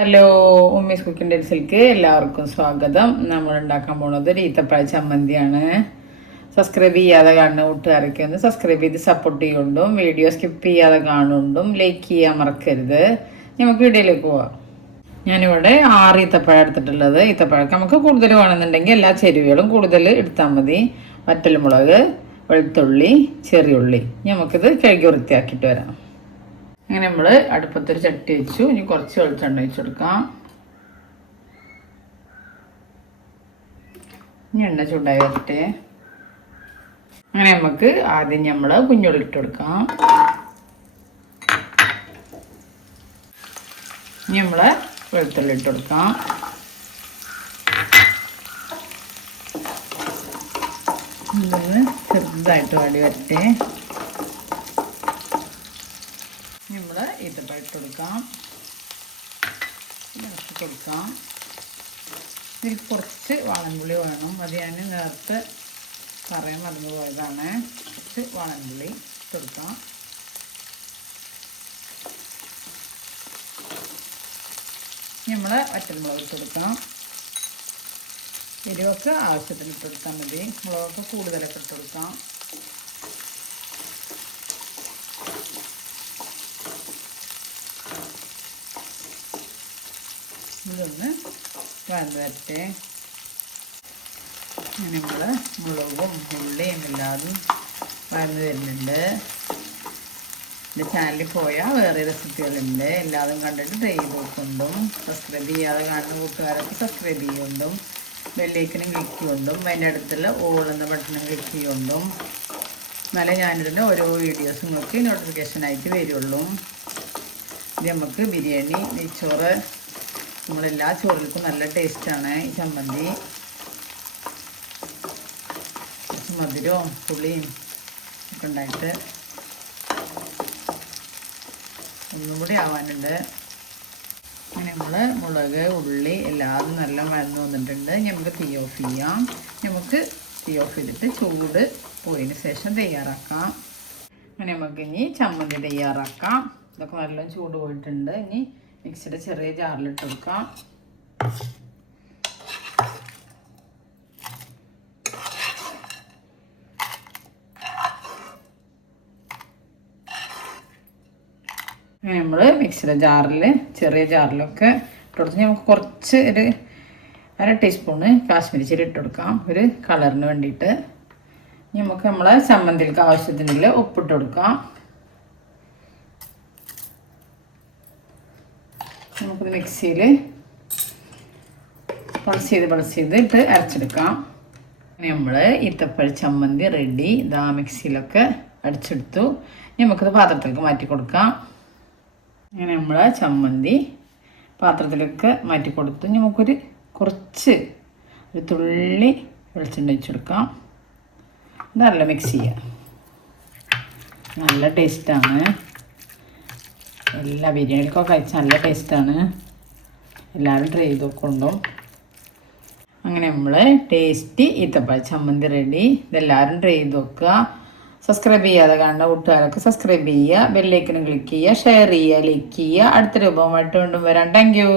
Hello, Ummis cooking ഡേറ്റ്സിലേക്ക് എല്ലാവർക്കും സ്വാഗതം. നമ്മൾ ഉണ്ടാക്കാൻ പോകുന്നത് ഒരു ഈത്തപ്പഴ ചമ്മന്തിയാണ്. സബ്സ്ക്രൈബ് ചെയ്യാതെ കാണുന്ന കൂട്ടുകാരൊക്കെ ഒന്ന് സബ്സ്ക്രൈബ് ചെയ്ത് സപ്പോർട്ട് ചെയ്യുകൊണ്ടും വീഡിയോ സ്കിപ്പ് ചെയ്യാതെ കാണുകൊണ്ടും ലൈക്ക് ചെയ്യാൻ മറക്കരുത്. നമുക്ക് വീഡിയോയിലേക്ക് പോവാം. ഞാനിവിടെ 6 ഈത്തപ്പഴം എടുത്തിട്ടുള്ളത്. ഈത്തപ്പഴമൊക്കെ നമുക്ക് കൂടുതൽ വേണമെന്നുണ്ടെങ്കിൽ എല്ലാ ചേരുവകളും കൂടുതൽ എടുത്താൽ മതി. വറ്റൽമുളക്, വെളുത്തുള്ളി, ചെറിയുള്ളി. നമുക്കിത് കഴുകി വൃത്തിയാക്കിയിട്ട് വരാം. അങ്ങനെ നമ്മൾ അടുപ്പത്തൊരു ചട്ടി വെച്ചു. ഇനി കുറച്ച് വെളിച്ചെണ്ണ ഒഴിച്ചു കൊടുക്കാം. ഇനി എണ്ണ ചൂടായി വരട്ടെ. അങ്ങനെ നമുക്ക് ആദ്യം നമ്മൾ കുഞ്ഞുള്ളി ഇട്ട് കൊടുക്കാം. ഇനി നമ്മൾ വെളുത്തുള്ളി ഇട്ട് കൊടുക്കാം. ഇതൊന്ന് ചെറുതായിട്ട് വാടി വരട്ടെ. നമ്മൾ ഈത്തപ്പഴം ഇട്ട് കൊടുക്കാം. ഇളക്കി കൊടുക്കാം. ഇതിൽ കുറച്ച് വാളൻപുളി വേണം. അത് ഞാൻ നേരത്തെ പറയാൻ മറന്നു പോയതാണ്. കുറച്ച് വാളൻപുളി ഇട്ട് കൊടുക്കാം. നമ്മൾ വറ്റൽമുളക് ഇട്ട് കൊടുക്കാം. എരിവൊക്കെ ആവശ്യത്തിന് ഇട്ട് കൊടുത്താൽ മതി. മുളകൊക്കെ കൂടുതലൊക്കെ ഇട്ട് കൊടുക്കാം. ഇതൊന്ന് വഴന്ന് വരട്ടെ. നമ്മൾ മുളകും ഉള്ളിയും എല്ലാതും വഴന്ന് വരുന്നുണ്ട്. എൻ്റെ ചാനലിൽ പോയാൽ വേറെ റെസിപ്പികളുണ്ട്. എല്ലാതും കണ്ടിട്ട് ട്രൈ ചെയ്ത് നോക്കുന്നുണ്ടും സബ്സ്ക്രൈബ് ചെയ്യാതെ കാണുന്ന കൂട്ടുകാരൊക്കെ സബ്സ്ക്രൈബ് ചെയ്യുകൊണ്ടും ബെല്ലൈക്കനും ക്ലിക്ക് ചെയ്യുകൊണ്ടും അതിൻ്റെ അടുത്തുള്ള ഓൾ എന്ന ബട്ടണും ക്ലിക്ക് ചെയ്യുകൊണ്ടും എന്നാലേ ഞാനിടുന്ന ഓരോ വീഡിയോസും നിങ്ങൾക്ക് നോട്ടിഫിക്കേഷനായിട്ട് വരുള്ളൂ. ഇത് നമുക്ക് ബിരിയാണി, നെയ്ച്ചോറ്, നമ്മളെല്ലാ ചോറിൽക്കും നല്ല ടേസ്റ്റാണ് ഈ ചമ്മന്തി. കുറച്ച് മധുരവും പുളിയും ഒക്കെ ഉണ്ടായിട്ട് ഒന്നും കൂടി ആവാനുണ്ട്. അങ്ങനെ നമ്മൾ മുളക്, ഉള്ളി എല്ലാതും നല്ല മറന്നു വന്നിട്ടുണ്ട്. നമുക്ക് തീ ഓഫ് ചെയ്യാം. നമുക്ക് തീ ഓഫ് ചെയ്തിട്ട് ചൂട് പോയതിന് ശേഷം തയ്യാറാക്കാം. അങ്ങനെ നമുക്ക് ഇനി ചമ്മന്തി തയ്യാറാക്കാം. ഇതൊക്കെ നല്ല ചൂട് പോയിട്ടുണ്ട്. ഇനി മിക്സിയുടെ ചെറിയ ജാറിലിട്ട് കൊടുക്കാം. അങ്ങനെ നമ്മൾ മിക്സിയുടെ ജാറിൽ ചെറിയ ജാറിലൊക്കെ ഇട്ട് കൊടുത്ത് നമുക്ക് കുറച്ച് ഒരു 1/2 ടീസ്പൂണ് കാശ്മീരി ചില്ലി ഇട്ട് കൊടുക്കാം, ഒരു കളറിന് വേണ്ടിയിട്ട്. നമുക്ക് നമ്മളെ ചമ്മന്തിക്ക് ആവശ്യത്തിനുള്ള ഉപ്പിട്ട് കൊടുക്കാം. നമുക്കിത് മിക്സിയിൽ പൾസ് ചെയ്തിട്ട് അരച്ചെടുക്കാം. നമ്മൾ ഈത്തപ്പഴ ചമ്മന്തി റെഡി. ഇതാ മിക്സിയിലൊക്കെ അടിച്ചെടുത്തു. നമുക്കിത് പാത്രത്തിലേക്ക് മാറ്റി കൊടുക്കാം. അങ്ങനെ നമ്മൾ ചമ്മന്തി പാത്രത്തിലേക്ക് മാറ്റി കൊടുത്തു. നമുക്കൊരു കുറച്ച് ഒരു തുള്ളി വെളിച്ചെണ്ണ ഒഴിച്ചെടുക്കാം. നല്ല മിക്സ് ചെയ്യാം. നല്ല ടേസ്റ്റാണ്. എല്ലാ ബിരിയാണിക്കൊക്കെ കഴിച്ചാൽ നല്ല ടേസ്റ്റാണ്. എല്ലാവരും ട്രൈ ചെയ്ത് നോക്കൊണ്ടും. അങ്ങനെ നമ്മൾ ടേസ്റ്റി ഈത്തപ്പഴ ചമ്മന്തി റെഡി. ഇതെല്ലാവരും ട്രൈ ചെയ്ത് നോക്കുക. സബ്സ്ക്രൈബ് ചെയ്യാതെ കാണുന്ന കൂട്ടുകാരൊക്കെ സബ്സ്ക്രൈബ് ചെയ്യുക, ബെല്ലൈക്കനും ക്ലിക്ക് ചെയ്യുക, ഷെയർ ചെയ്യുക, ലൈക്ക് ചെയ്യുക. അടുത്ത രൂപമായിട്ട് വീണ്ടും വരാം. Thank you.